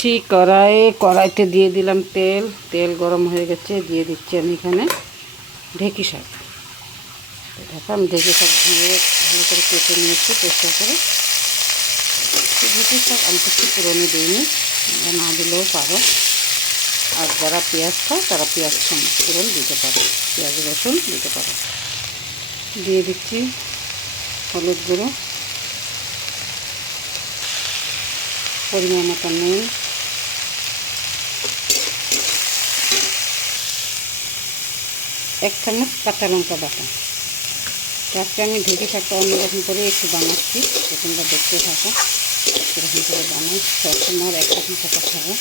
দিচ্ছি কড়াইতে দিয়ে দিলাম তেল গরম হয়ে গেছে। দিয়ে দিচ্ছি আমি এখানে ঢেঁকি শাক। দেখো আমি ঢেঁকি শাক দিয়ে ভালো করে কেটে নিয়েছি পরিষ্কার করে। ঢেঁকি শাক আমি কিছু পুরনো দিইনি, না দিলেও পারো। আর যারা পেঁয়াজ খাও তারা পেঁয়াজ পুরন দিতে পারো, পেঁয়াজ রসুন দিতে পারো। দিয়ে দিচ্ছি হলুদ গুঁড়ো, পরিমাণ মতো নুন, এক চামচ কাঁচা লঙ্কা বাটা। আজকে আমি ঢেঁকি শাকটা অন্যরকম করে একটু বানাচ্ছি, তোমরা দেখতে থাকো এরকম করে বানাই। সবসময় আর একটা শাকা খাবো,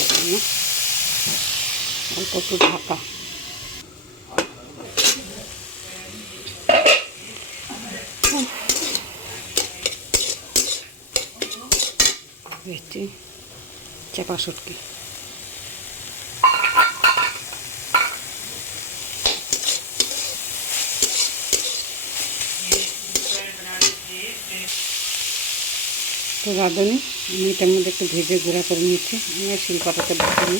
এই জন্য অল্প একটু ঢাকা। চাপা শুটকি তো রাঁধুনি আমি এটার মধ্যে একটু ভেজে গুঁড়া করে নিচ্ছি। আমি শিলপাটাতে বাটিনি।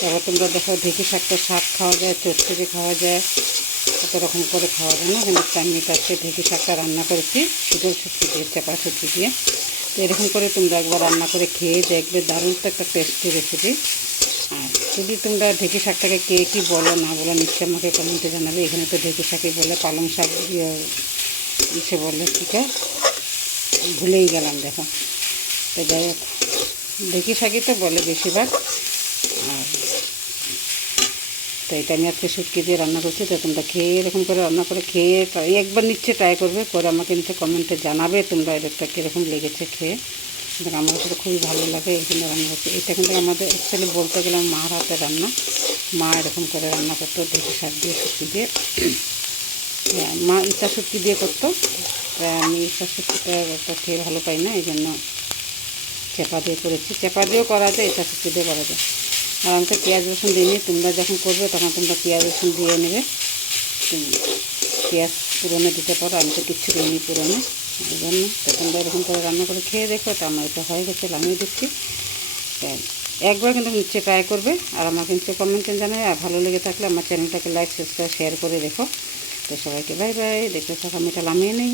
তারপর তোমরা দেখো ঢেঁকি শাকটা শাক খাওয়া যায়, চচ্চড়ি খাওয়া যায়, কত রকম করে খাওয়া যায় না। কিন্তু আমি আজকে ঢেঁকি শাকটা রান্না করেছি শীতল শুটকি দিয়ে, চাপা শুটকি দিয়ে। তো এরকম করে তোমরা একবার রান্না করে খেয়ে দেখবে, দারুণ তো একটা টেস্টি রেসিপি। আর যদি তোমরা ঢেঁকি শাকটাকে কে কী বলো না বলো নিশ্চয়ই আমাকে কমেন্টে জানাবে। এখানে তো ঢেঁকি শাকই বলে, পালং শাক ইসে বলে, ঠিক আছে ভুলেই গেলাম দেখো। তো যাই হোক ঢেঁকি শাকই তো বলে বেশিরভাগ। আর তো এটা আমি আজকে শুটকি দিয়ে রান্না করছি। তো তোমরা খেয়ে এরকম করে রান্না করে খেয়ে একবার নিচ্ছে ট্রাই করবে, করে আমাকে নিচে কমেন্টে জানাবে তোমরা এটা কীরকম লেগেছে খেয়ে। কিন্তু আমার কাছে খুবই ভালো লাগে এই জন্য রান্না করছি। এটা কিন্তু আমাদের অ্যাকচুয়ালি বলতে গেলাম মার হাতে রান্না। মা এরকম করে রান্না করতো ঢেঁকি শাক দিয়ে, শুটকি দিয়ে। মা ইচ্ছা শুটকি দিয়ে করতো, আমি ইচ্ছা শুটকিটা খেয়ে ভালো পাই না, এই জন্য চেপা দিয়ে করেছি। চেপা দিয়েও করা যায়, ইচ্ছা শুটকি দিয়ে করা যায়। আর আমি তো পেঁয়াজ রসুন দিইনি, তোমরা যখন করবে তখন তোমরা পেঁয়াজ রসুন দিয়ে নেবে। পেঁয়াজ পুরোনো দিতে পারো, আমি তো কিচ্ছু দিইনি পুরোনো, এই জন্য। তো তোমরা এরকম করে রান্না করে খেয়ে দেখো। তো আমার এটা হয়ে গেছে, নামিয়ে দিচ্ছি। একবার কিন্তু নিচে ট্রাই করবে, আর আমাকে নিচে কমেন্টে জানাবে। আর ভালো লেগে থাকলে আমার চ্যানেলটাকে লাইক সাবস্ক্রাইব শেয়ার করে রেখো। তো সবাইকে বাই বাই। দেখতে থাকো আমি এটা নামিয়ে নিই।